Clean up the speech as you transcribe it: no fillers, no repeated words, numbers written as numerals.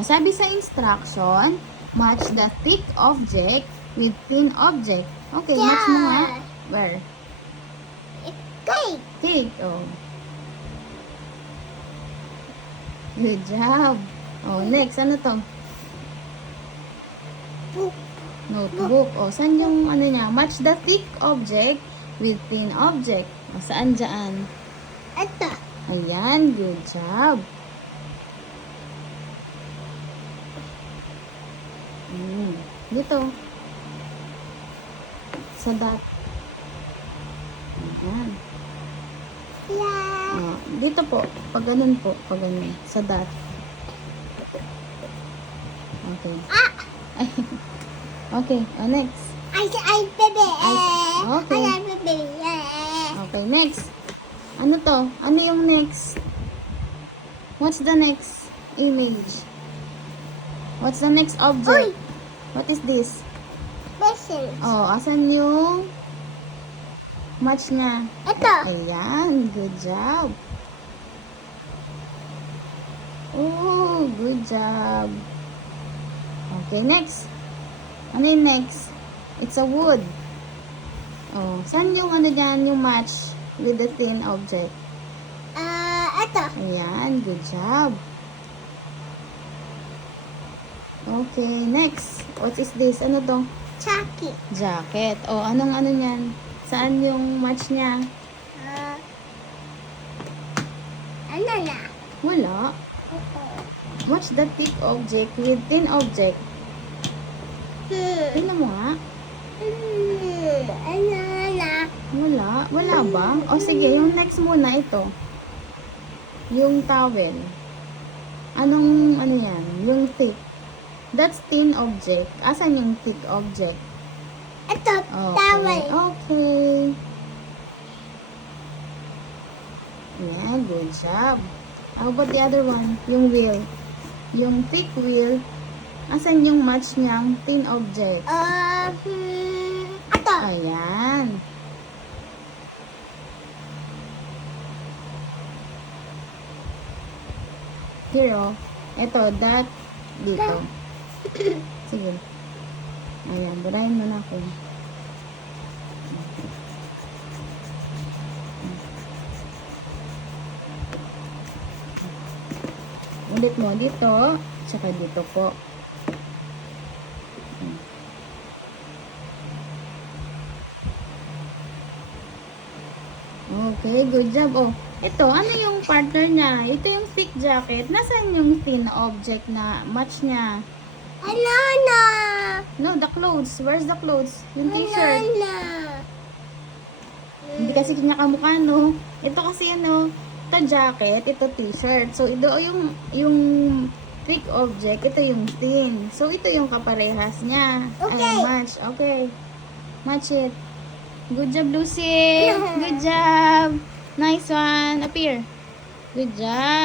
O, sabi sa instruction, match the thick object with thin object. Okay, match mo nga. Where? Cake. Cake. Oh. Good job. Oh, next. Ano to? Book. Notebook. O, saan yung ano niya? Match the thick object with thin object. O, saan dyan? Ito. Ayan. Good job. Dito. Sa dot. Ayan. Yeah. Oh, dito po. Pag ganun po. Pag ganun. Sa dot. Okay. Okay. Next. Baby. Okay. Baby. Okay, next. Ano to? Ano yung next? What's the next image? What's the next object? Uy! What is this? Message. Oh, asan yung match niya? Ito. Ayan, good job. Oh, good job. Okay, next. Ano yung next? It's a wood. Oh, saan yung ano dyan, yung match with the thin object? Ito. Ayan, good job. Okay, next. What is this? Ano to? Chucky. Jacket. Oh, anong ano niyan? Saan yung match niya? Ano na? Wala. Ito. Match the thick object with thin object. Tingnan mo nga. Ano na? Wala. Wala ba? O sige, yung next muna ito. Yung towel. Anong ano yan? Yung thick. That's thin object. Asan yung thick object? Ito. Okay. Towel. Okay. Yeah, good job. How about the other one? Yung wheel. Yung thick wheel. Asan yung match niyang thin object? Ito. Ayan. Here, oh. Ito, that, dito. Sige. Ayan, burahin mo na ako. Ulit mo dito, tsaka dito po. Okay, good job. Oh, ito, ano yung partner niya? Ito yung thick jacket. Nasaan yung thin object na match niya? Ano na? No, the clothes. Where's the clothes? Yung t-shirt. Ano na? Hindi kasi kanya kamukha, no? Ito kasi, ano, ito jacket, ito t-shirt. So, ito yung thick object, ito yung thin. So, ito yung kaparehas niya. Okay. Ay, match. Okay. Match it. Good job, Lucy. Good job. Nice one. Up here. Good job.